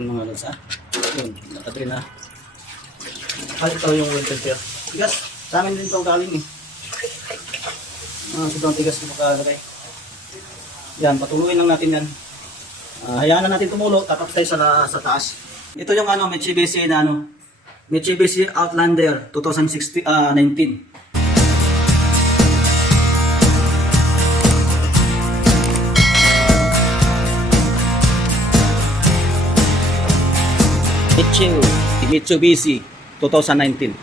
Mga lods yun, nakatry na. Ito yung winter fair. Tigas, sa amin din ito galing eh. Sobrang tigas na makalagay. Yan, patuloyin lang natin yan. Hayaan na natin tumulo, tapos tayo sa taas. Ito yung Mitsubishi na Mitsubishi Outlander 2019. Mitsubishi 2019.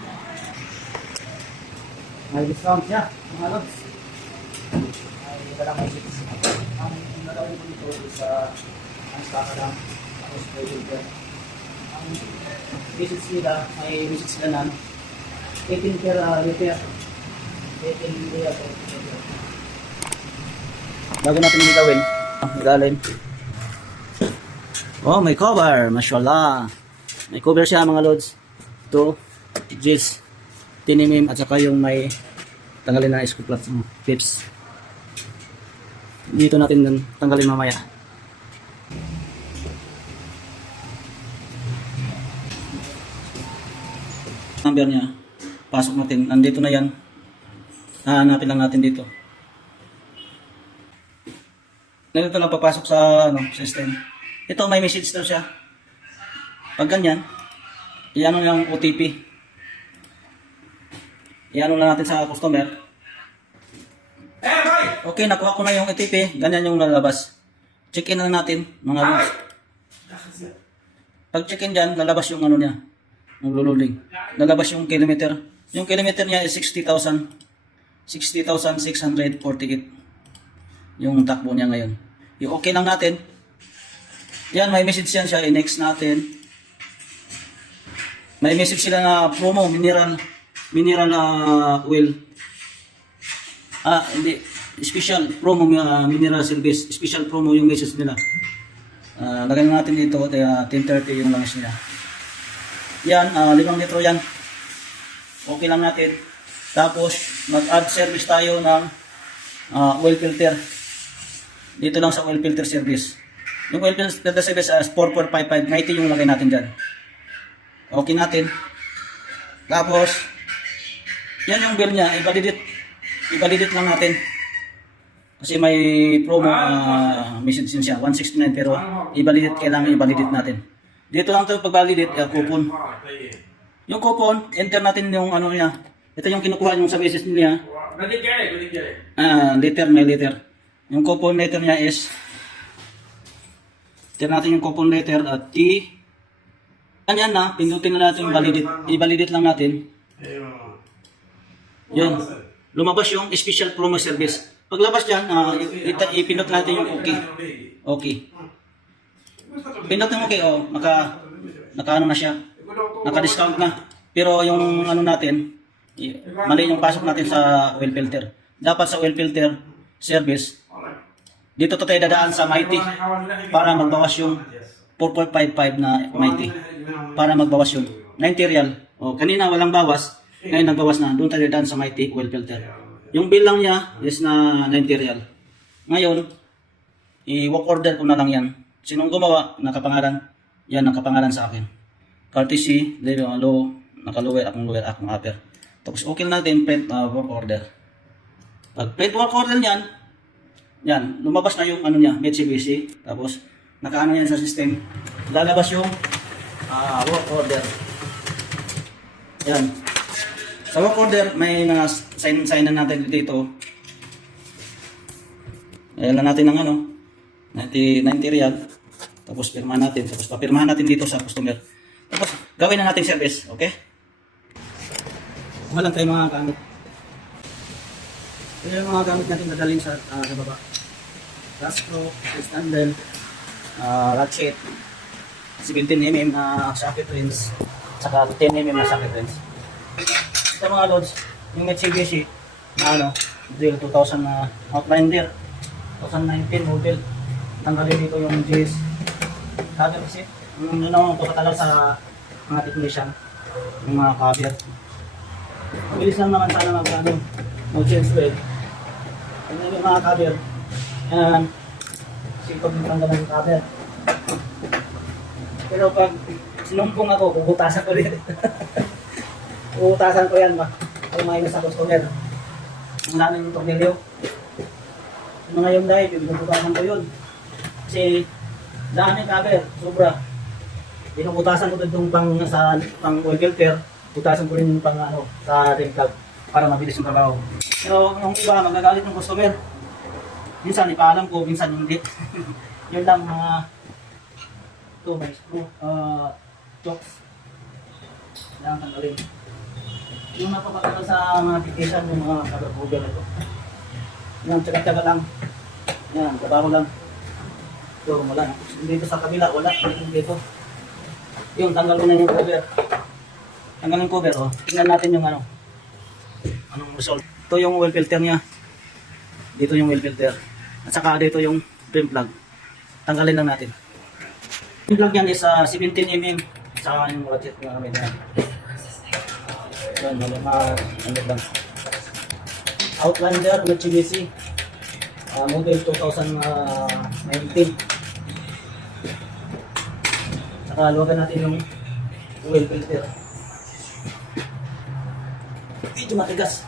May discount siya, mga lods. May dalang may tips. Ang nalawin ko dito sa ang staka lang. Tapos pwede dito. Ang message nila, may message sila na 18 per liter. 18 liter. Bago natin yung gawin, magaling. Oh, may cover, mashallah. May cover siya mga lods. Ito, Gis, 10mm at saka yung may tanggalin na screw clips. Dito natin tanggalin mamaya. Number niya, pasok natin. Nandito na yan. Hahanapin lang natin dito. Nandito lang papasok sa system. Ito may message daw siya. Pag ganyan, iano yung OTP. Iano na natin sa customer. Okay, nakuha ko na yung OTP. Ganyan yung lalabas. Check-in na natin, mga lods. Pag check-in dyan, lalabas yung niya. Naglo-loading. Lalabas yung kilometer. Yung kilometer niya is 60,648. Yung takbo niya ngayon. Yung okay lang natin. Yan, may message yan siya. I-next natin. May message sila na promo, mineral oil. Hindi. Special promo, mineral service. Special promo yung message nila. Lagyan natin dito, 1030 yung langis nila. Yan, 5 litro yan. Okay lang natin. Tapos, mag-add service tayo ng oil filter. Dito lang sa oil filter service. Yung oil filter service as 4455, 90 yung lagay natin dyan. Okay natin. Tapos, yan yung bill niya, i-validate lang natin. Kasi may promo message din siya, 169 pero kailangan i-validate natin. Dito lang ito pag-validate, coupon. Yung coupon, enter natin yung niya. Ito yung kinukuha yung sa message niya. May letter. Yung coupon letter niya is, enter natin yung coupon letter at T. Yan na, pindutin na natin yung i-validate lang natin. Yan. Lumabas yung special promo service. Paglabas dyan, ipindot natin yung okay. Okay. Pindot yung okay, naka na siya. Naka-discount na. Pero yung natin, mali yung pasok natin sa oil filter. Dapat sa oil filter service, dito tayo dadaan sa Mighty para magbawas yung 4455 na Mighty. Para magbawas yung 90 real. Kanina walang bawas, ngayon nagbawas na. Doon tayo dadaan sa Mighty oil filter. Yung bill lang niya is na 90 real. Ngayon, i-walk order ko na lang yan. Sinong gumawa, nakapangalan. Yan, nakapangalan sa akin. Courtesy, low, naka-lower, akong upper. Tapos okay natin, print work order. Pag print work order niyan, yan, lumabas na yung niya, Mitsubishi. Tapos, nakaano yan sa system. Lalabas yung work order. Yan. Sa work order, may sign na natin dito. Ayan lang natin ng 90 real. Tapos pirmahan natin. Tapos papirmahan natin dito sa customer. Tapos gawin na natin service. Okay? Walang tayo mga gamit. Ito yung mga gamit natin dadalhin sa baba. Rastro, standard, ratchet, 17mm na socket rings, saka 10mm na socket rings. Ito mga loads, yung Mitsubishi na model 2000 na Outlander 2019 model. Tanggalin dito yung Gis cover seat. Yung naman ito katagal sa mga technician, yung mga cover. Mabilis lang naman sana mag-change oil. Yan yung mga cover. Yan. Sipag ng tanggalan ng cover. Pero pag sinumpong ako, bubutasan ko rin. Bubutasan ko yan ba? Kung minus sa customer. Ang namin yung tornilyo. Yung mga yung dahil, bubutasan ko yun. Kasi daan yung cover, sobra. Binubutasan ko itong pang oil filter. Butasan ko rin yung pang sa rim plug para mabilis yung trabaho. Pero yung iba, magagalit ng customer. Minsan ipaalam ko, minsan hindi. Yun lang mga ito, may screw, chokes. Kailangan tanggalin. Yung napapakita sa mga application, yung mga cover cover na ito. Yan, tsaga-tsaga lang. Yan, trabaho lang. Ito, wala. Dito sa kabila, wala. Dito. Yung, tanggal ko na yung cover. Tanggal yung cover, oh. Tingnan natin yung anong result. Ito yung oil filter niya. Dito yung oil filter. At saka dito yung rim plug. Tanggalin lang natin. Yung plug yan is 17 mm. Saka yung ratchet na kami na. Yan, ano lang. Outlander Mitsubishi. Model 2019. Saka luwagan natin yung oil filter. Medyo matigas.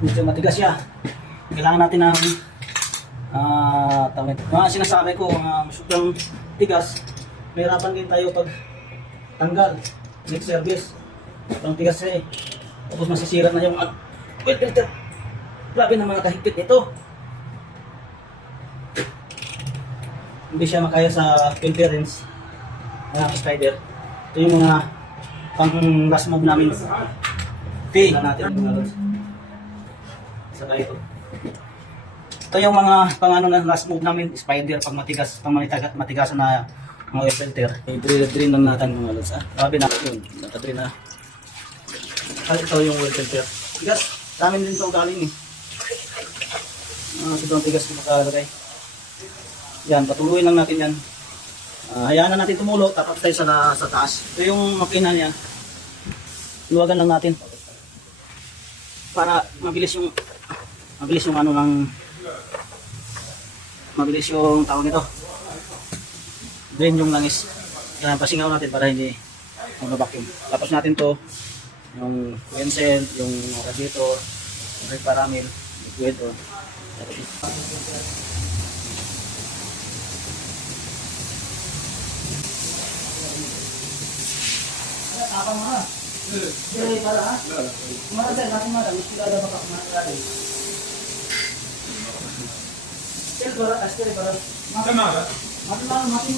Medyo matigas siya. Kailangan natin ng mga sinasabi ko, sobrang tigas. Mahirapan din tayo pag tanggal. Next service. Sobrang tigas siya eh. Tapos masisira na yung oil filter. Grabe na mga kahigpit nito. Hindi siya makaya sa filter rinse ng spider. Ito yung mga pang last move namin. Tingnan natin yung mga saka ito. Ito yung mga na last move namin, spider, pag matigas na mga oil filter. I-drill lang natin mga lods. Grabe na yun. Nakadrill na. Ito yung oil filter. Tigas. Dami din ito galing eh. Sobrang tigas na makalagay. Yan, patuloy lang natin yan. Hayaan na natin tumulo, tapat tayo sa taas. Ito yung makina niya. Luwagan lang natin. Para mabilis yung mabilis yung tawag nito. Drain yung langis. Yan, pasingaw natin para hindi vacuum. Tapos natin to yung Vincent, yung radiator, yung brake paramil, liquid o. Apa mana? Jadi para mana saya nanti mana mesti ada bapak mana lagi. Sel para asli para. Macam mana? Mati.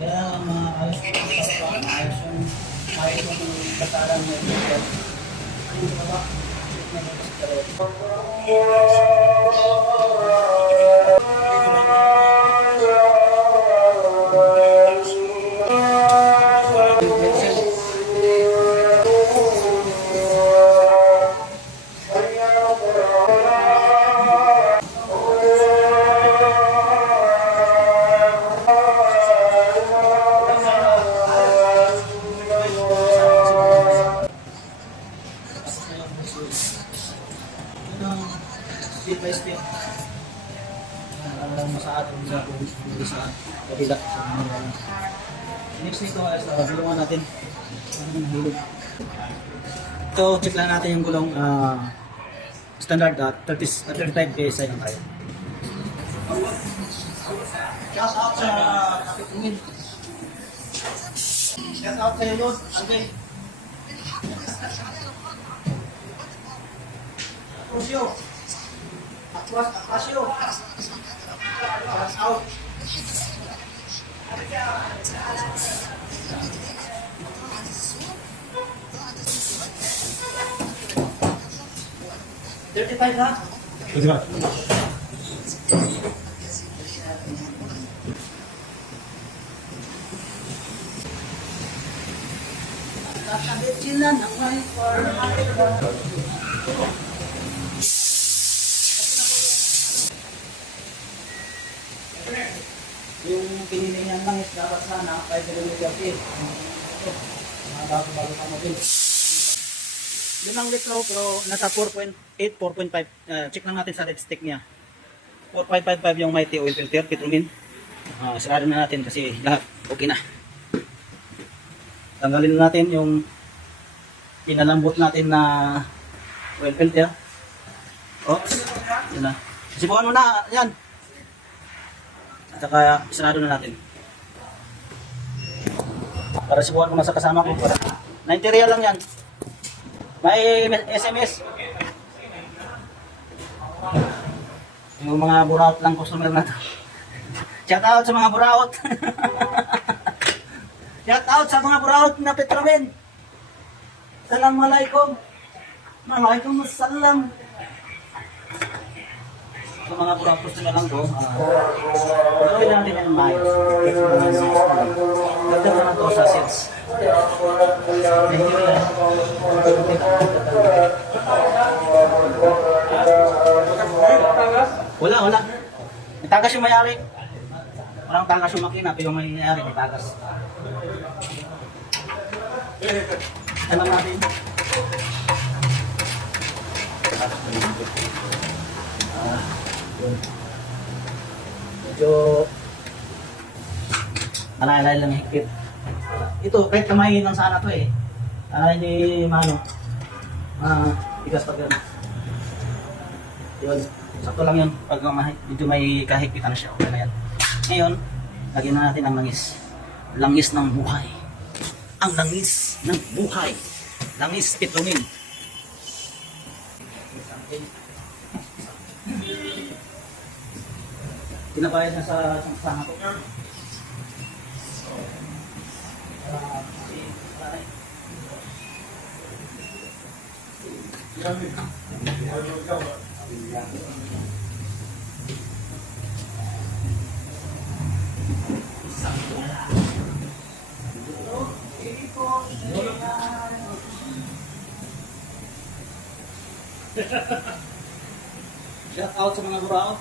Kaya maayos yung katalang mo ito. Ano ba ba? Step by step. Masaad sa kabila. Next nito ay sa gulungan natin. Ito, check lang natin yung gulong standard 35 PSI lang tayo. Shout out sa kapitungin. Shout out sa Lord. Okay. Acrosio. Acrosio. Shout out. $35 na? $35. Nakakabit sila ng may yung pinili niyan lang is dapat sana 5 km okay. Mga bago-bago ka mo din. 5 litro pero nasa 4.8, 4.5. Check lang natin sa red stick niya. 4555 yung Mighty oil filter, Petromin. Sarado na natin kasi lahat okay na. Tanggalin na natin yung pinalambot natin na oil filter. Oops. Yan na. Sibukan mo na. Yan. At saka sarado na natin. Para sibukan ko na sa kasama ko. 90 real lang yan. May SMS. Yung mga buraot lang customer na to. Shout out sa mga buraot. Shout out sa mga buraot na Petromin. Assalamualaikum. Waalaikumsalam. Sa mga buraot customer lang to. Gawin natin yan maayos. Ganda na to sa sets. Wala. May tagas yung may-ari. Walang tagas yung makina, pero yung may-ari may tagas. Alam natin. Medyo alay-alay lang higpit. Ito, kahit kamayin lang sana to eh. Hindi tigas pag yun. Yun, sakto lang yun. Pag medyo may kahigpitan siya, okay na yan. Ngayon, lagyan na natin ang langis. Langis ng buhay. Ang langis ng buhay. Langis Petromin. Pinabayad na sa sana ko. Shout out sa mga buraot.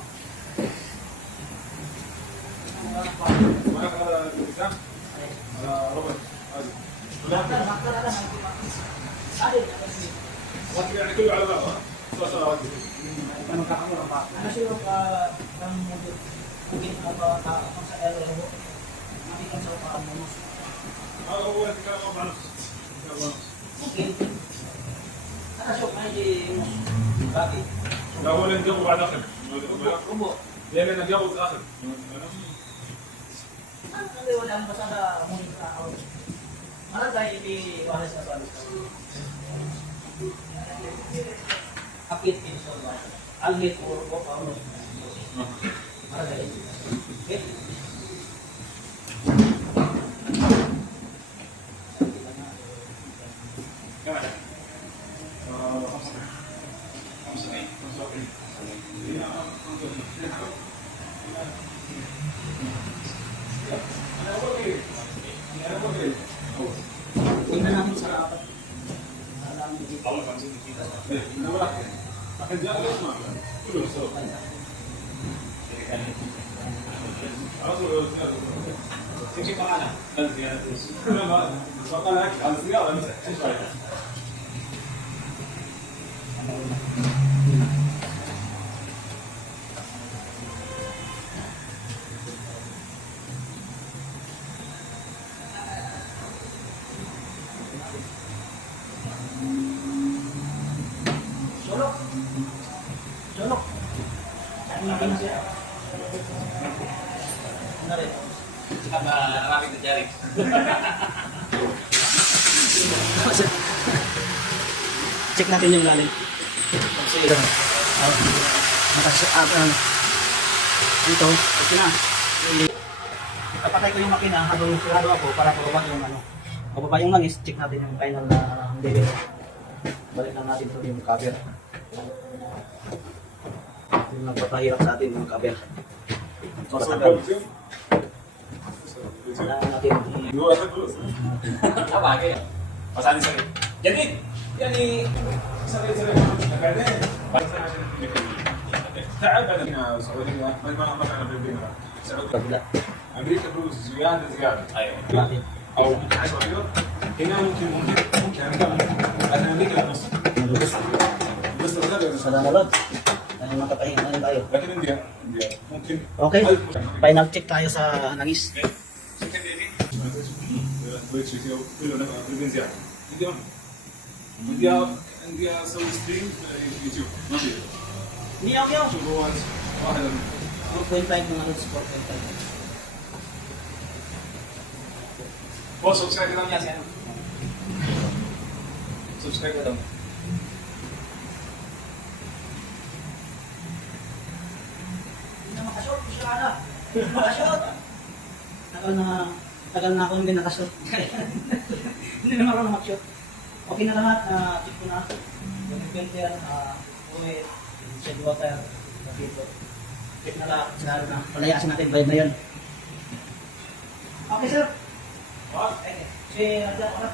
لا هو اللي نديره بعد اخر لان نديره في الاخر Tingnan natin sa apat. تمشي معنا بقى لك على السياره مش رايح Sulok. Maraming nangyari. Check natin yung lalim. Ito, okay na. Kapatay ko yung makina habang sigurado ako para pababa yung pababa yung langis. Check natin yung final na delivery. Balik lang natin ito yung cover. Yung nagpapahirap sa atin yung cover. Kailangan natin Pasali-sali. Jadi, يعني سريع بعدين تعب هنا السعوديه ما كان بالبيئه لا. امريكا فلوس زياده ايوه او 10 ريال هنا ممكن انا امريكا لا نص بس الغالي Salamat. Ay, makapahinga tayo. لكن انديا ممكن Okay. Final check tayo sa langis. عندي اسوي ستريم في يوتيوب ما في Miyaw. شوفوا واحد 4.5 mga lods, 4.5. वो सब्सक्राइब करना क्या है सब्सक्राइब कर दो Hindi na makashoot, hindi siya ala. Makashoot. Tagal na ako hindi nakashoot. Hindi na marunong mag-shoot. Okay na lahat, check ko na. Yung filter, oil, shed water, dito. Check na lahat, lalo na. Palayasin natin, bayad na yun. Okay, sir. Okay. Si Raja, oras.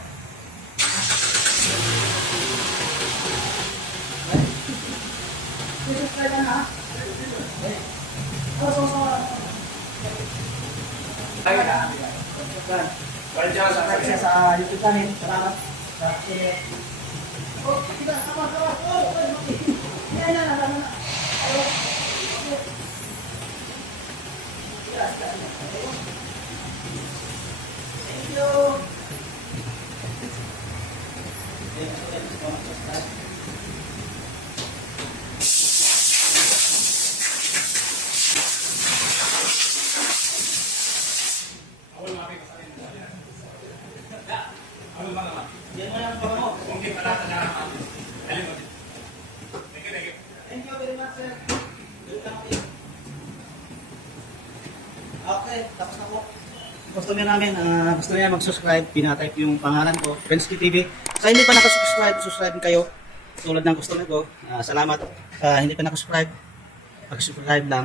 Subscribe ka na, ha? Subscribe sa YouTube channel. Salamat. Oh, kita sama. Thank you. Yan mo lang mo. Thank you very much, sir. Okay, tapos na po. Customer namin, gusto niya mag-subscribe, pinatype yung pangalan ko, Friendsky TV. Sa hindi pa nakasubscribe, subscribe kayo. Tulad ng customer ko, salamat. Hindi pa nakasubscribe, mag-subscribe lang.